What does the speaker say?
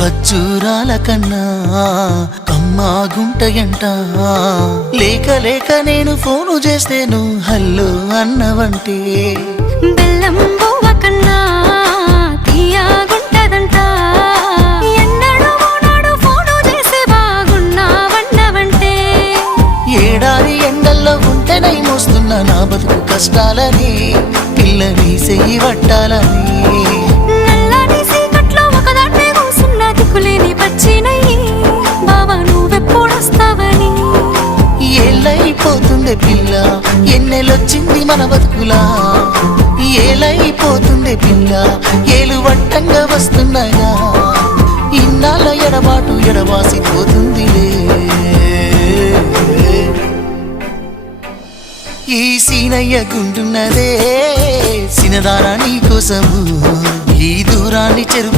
ఖర్జూరాల కన్నా కమ్మాగుంటయంట. లేక లేక నేను ఫోను చేస్తే నువ్వు హల్లో అన్నవంటే బెల్లం బువ్వ కన్నా తీయగుంటదంట. ఎన్నడూ నాడు ఫోను చేసి బాగున్నావన్నవంటే ఏడాది ఎండల్లో ఉంటేనై మోస్తున్న నా బతుకు కష్టాలని పిల్లని చెయ్యి పట్టాలని. నల్లని సీకట్లో ఒకదాన్నే కూసున్న దిక్కులేని పచ్చినయ్యి బావా నువ్వెప్పుడొస్తావని. ఏళ్ళైపోతుందే పిల్ల ఎన్నెలొచ్చింది మన బతుకులా. ఏలైపోతుందే పిల్ల ఏలు వట్టంగా వస్తున్నాగా. ఇన్నాళ్ళ ఎడబాటు ఎడవాసిపోతుందిలే. ఈ సీనయ్య గుంటున్నదే సినదారా నీ కోసము. ఈ దూరాన్ని చెరు